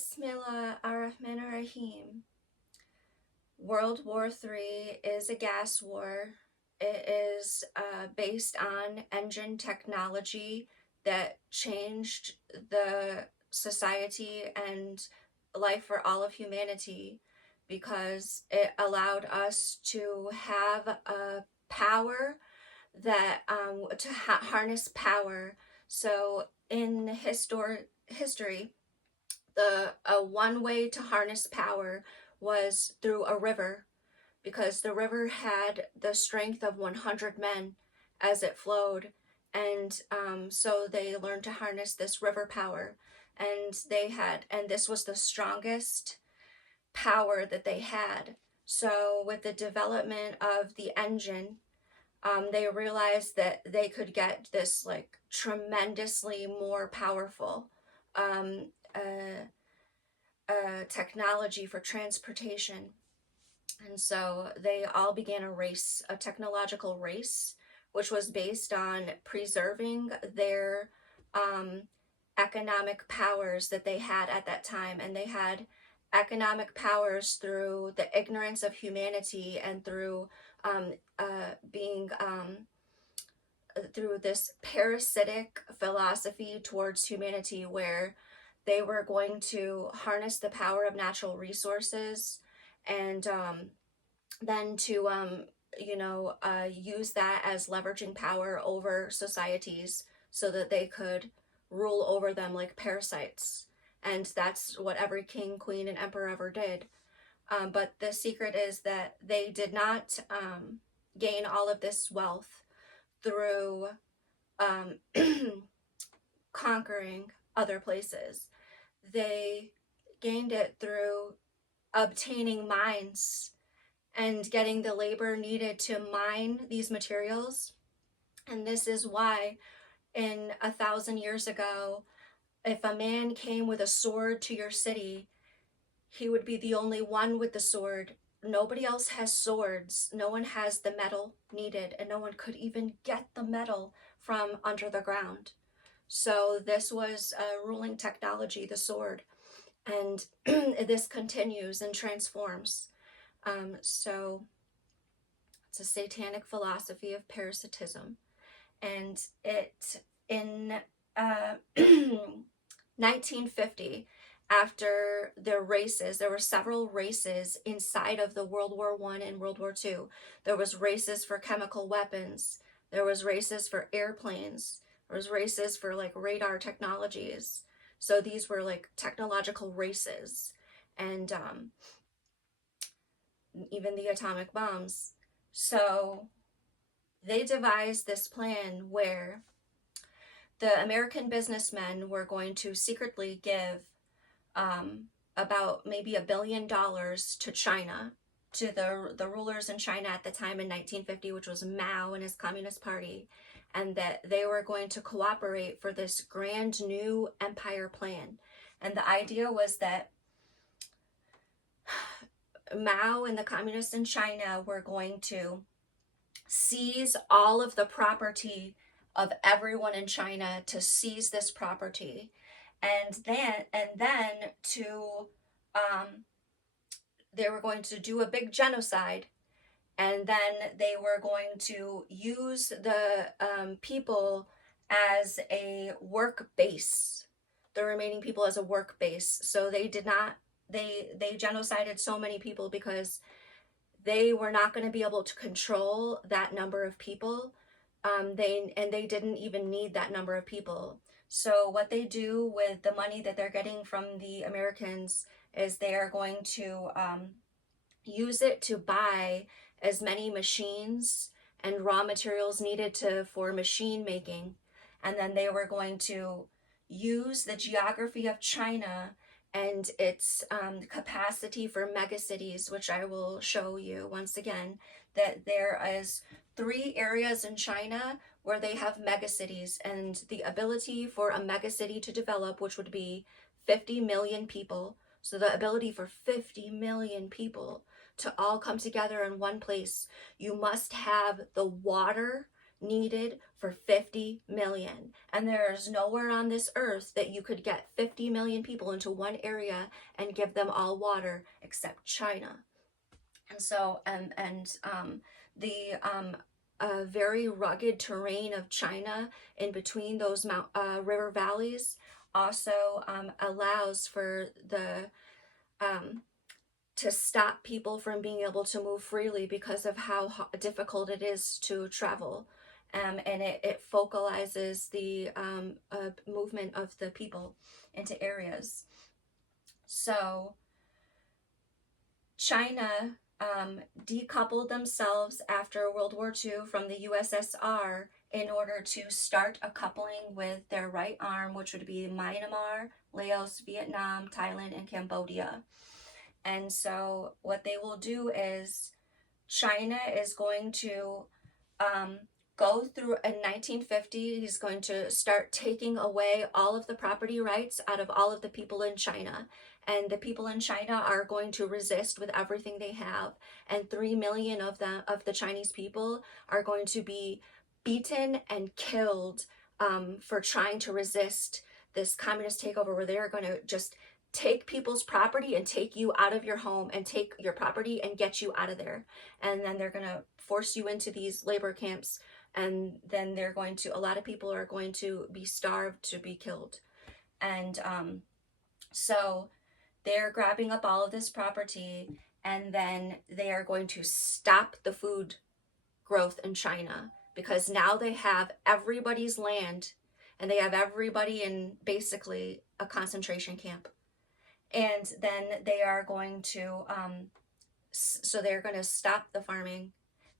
Bismillah ar-Rahman ar-Rahim. World War III is a gas war. It is based on engine technology that changed the society and life for all of humanity because it allowed us to have a power that harness power. So in history, the one way to harness power was through a river, because the river had the strength of 100 men as it flowed. And so they learned to harness this river power. And this was the strongest power that they had. So with the development of the engine, they realized that they could get this like tremendously more powerful um, uh, technology for transportation. And so they all began a race, a technological race, which was based on preserving their um, economic powers that they had at that time. And they had economic powers through the ignorance of humanity and through being through this parasitic philosophy towards humanity, where they were going to harness the power of natural resources and then to use that as leveraging power over societies so that they could rule over them like parasites. And that's what every king, queen, and emperor ever did. But the secret is that they did not gain all of this wealth through um, conquering other places. They gained it through obtaining mines and getting the labor needed to mine these materials. And this is why in 1,000 years ago, if a man came with a sword to your city, he would be the only one with the sword. Nobody else has swords. No one has the metal needed, and no one could even get the metal from under the ground. So this was a ruling technology, the sword. And this continues and transforms. So it's a satanic philosophy of parasitism. And it, in 1950, after the races, there were several races inside of the World War I and World War II. There was races for chemical weapons. There was races for airplanes. There was races for like radar technologies. So these were like technological races. And even the atomic bombs. So they devised this plan where the American businessmen were going to secretly give about maybe $1 billion to China, to the rulers in China at the time in 1950, which was Mao and his Communist Party, and that they were going to cooperate for this grand new empire plan. And the idea was that Mao and the communists in China were going to seize all of the property of everyone in China, to seize this property, and then to they were going to do a big genocide, and then they were going to use the people as a work base, the remaining people as a work base. So they did not they genocided so many people because they were not going to be able to control that number of people. They didn't even need that number of people. So what they do with the money that they're getting from the Americans is they are going to use it to buy as many machines and raw materials needed for machine making. And then they were going to use the geography of China and its capacity for megacities, which I will show you once again, that there is 3 areas in China where they have megacities, and the ability for a megacity to develop, which would be 50 million people. So the ability for 50 million people to all come together in one place. You must have the water needed for 50 million. And there is nowhere on this earth that you could get 50 million people into one area and give them all water except China. And so, the very rugged terrain of China in between those river valleys also allows for the to stop people from being able to move freely because of how difficult it is to travel. And it focalizes the movement of the people into areas. So China decoupled themselves after World War II from the USSR in order to start a coupling with their right arm, which would be Myanmar, Laos, Vietnam, Thailand, and Cambodia. And so what they will do is China is going to go through in 1950, he's going to start taking away all of the property rights out of all of the people in China. And the people in China are going to resist with everything they have. And 3 million of the Chinese people are going to be beaten and killed for trying to resist this communist takeover, where they're going to just take people's property and take you out of your home and take your property and get you out of there. And then they're going to force you into these labor camps. And then they're going to, a lot of people are going to be starved to be killed. And so they're grabbing up all of this property, and then they are going to stop the food growth in China, because now they have everybody's land and they have everybody in basically a concentration camp. And then they are going to, so they're going to stop the farming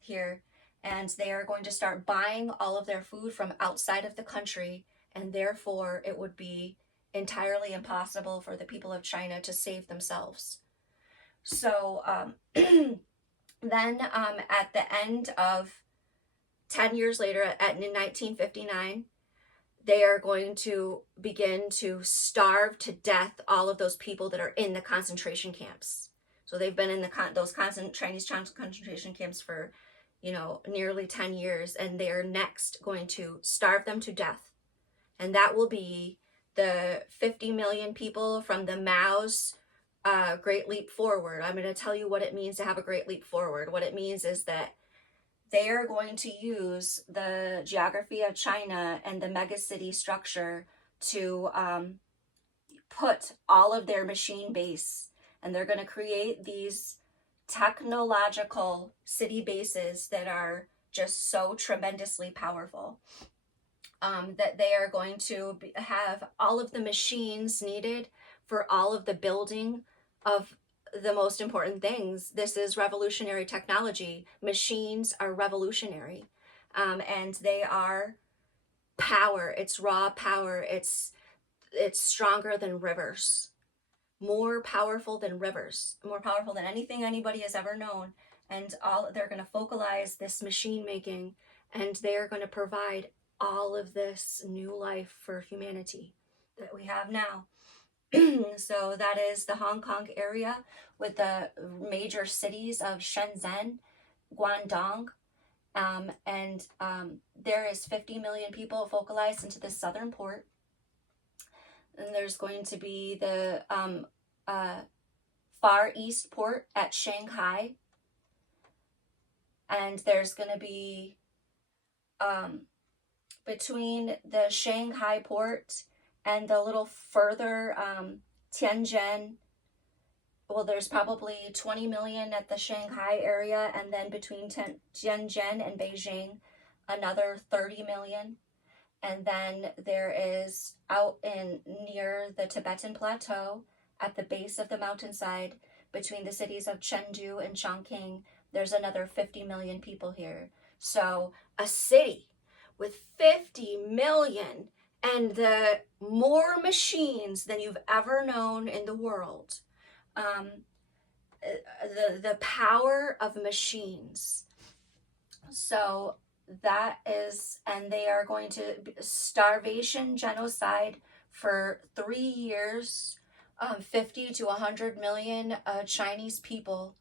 here, and they are going to start buying all of their food from outside of the country, and therefore it would be entirely impossible for the people of China to save themselves. So then at the end of 10 years later, in 1959, they are going to begin to starve to death all of those people that are in the concentration camps. So they've been in those Chinese concentration camps for, nearly 10 years, and they are next going to starve them to death. And that will be the 50 million people from the Mao's Great Leap Forward. I'm going to tell you what it means to have a Great Leap Forward. What it means is that they are going to use the geography of China and the megacity structure to put all of their machine base, and they're going to create these technological city bases that are just so tremendously powerful, that they are going to have all of the machines needed for all of the building of the most important things. This is revolutionary technology. Machines are revolutionary, and they are power. It's raw power. It's stronger than rivers, more powerful than rivers, more powerful than anything anybody has ever known. And they're going to focalize this machine making, and they are going to provide all of this new life for humanity that we have now. So that is the Hong Kong area, with the major cities of Shenzhen, Guangdong, and there is 50 million people focalized into the southern port. And there's going to be the Far East port at Shanghai, and there's going to be between the Shanghai port and the little further Tianjin, well, there's probably 20 million at the Shanghai area, and then between Tianjin and Beijing, another 30 million. And then there is out in near the Tibetan Plateau, at the base of the mountainside, between the cities of Chengdu and Chongqing, there's another 50 million people here. So a city with 50 million and the more machines than you've ever known in the world. The power of machines. So that is, and they are going to starvation genocide for 3 years, 50 to 100 million Chinese people.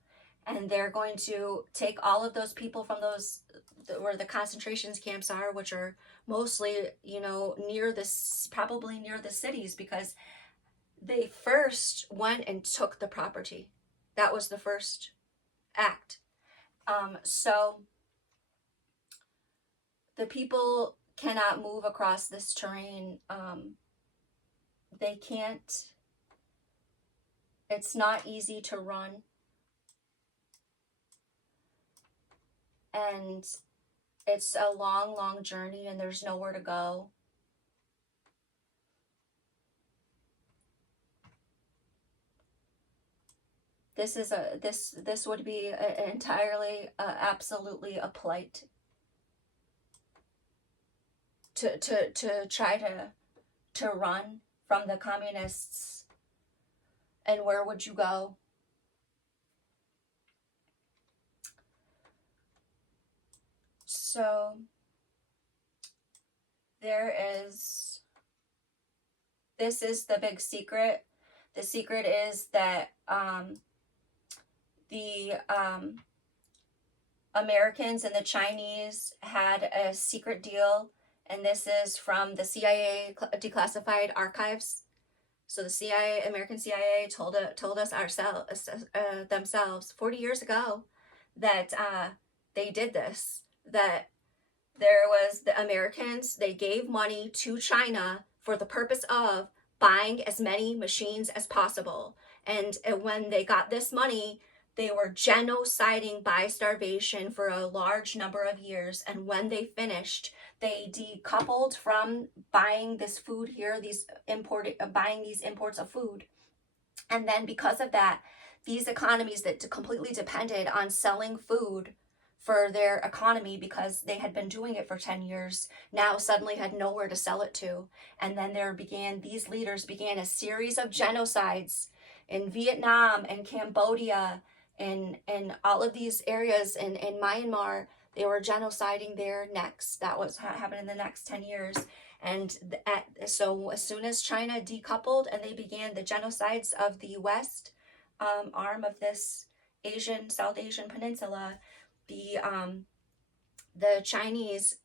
and they're going to take all of those people from those where the concentration camps are, which are mostly, you know, near this, probably near the cities, because they first went and took the property. That was the first act. So the people cannot move across this terrain. They can't, it's not easy to run. And it's a long, long journey, and there's nowhere to go. This is a this would be entirely absolutely a plight to try to run from the communists. And where would you go? So this is the big secret. The secret is that the Americans and the Chinese had a secret deal, and this is from the CIA declassified archives. So the CIA, American CIA, told us ourselves themselves 40 years ago that they did this. That there was the Americans, they gave money to China for the purpose of buying as many machines as possible. And when they got this money, they were genociding by starvation for a large number of years. And when they finished, they decoupled from buying this food here, buying these imports of food. And then because of that, these economies that completely depended on selling food for their economy, because they had been doing it for 10 years, now suddenly had nowhere to sell it to. And then these leaders began a series of genocides in Vietnam and Cambodia and all of these areas in Myanmar. They were genociding there next. That was happening in the next 10 years. And so as soon as China decoupled and they began the genocides of the West arm of this South Asian peninsula, the Chinese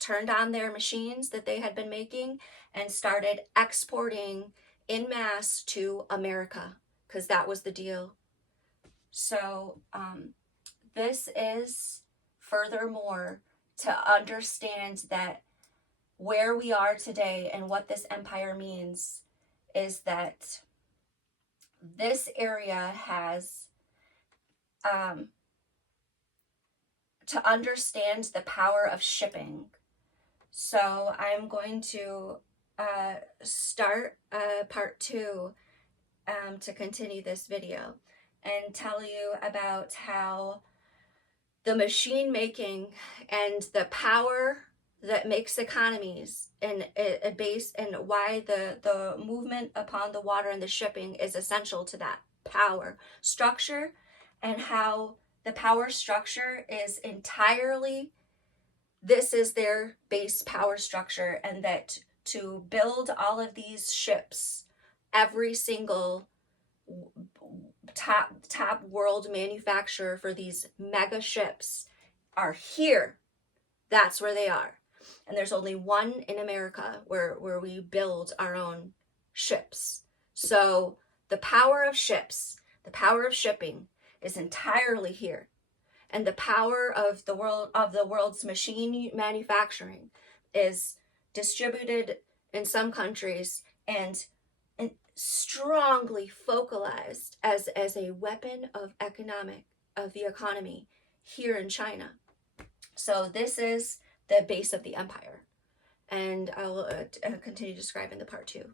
turned on their machines that they had been making and started exporting en masse to America, because that was the deal. So this is furthermore to understand that where we are today and what this empire means is that this area has to understand the power of shipping. So I'm going to start part 2 to continue this video and tell you about how the machine making and the power that makes economies and a base, and why the movement upon the water and the shipping is essential to that power structure, and how the power structure is entirely, this is their base power structure, and that to build all of these ships, every single top world manufacturer for these mega ships are here. That's where they are. And there's only one in America where we build our own ships. So the power of ships, the power of shipping is entirely here. And the power of the world's machine manufacturing is distributed in some countries and strongly focalized as a weapon of the economy here in China. So this is the base of the empire, and I will continue describing the part 2.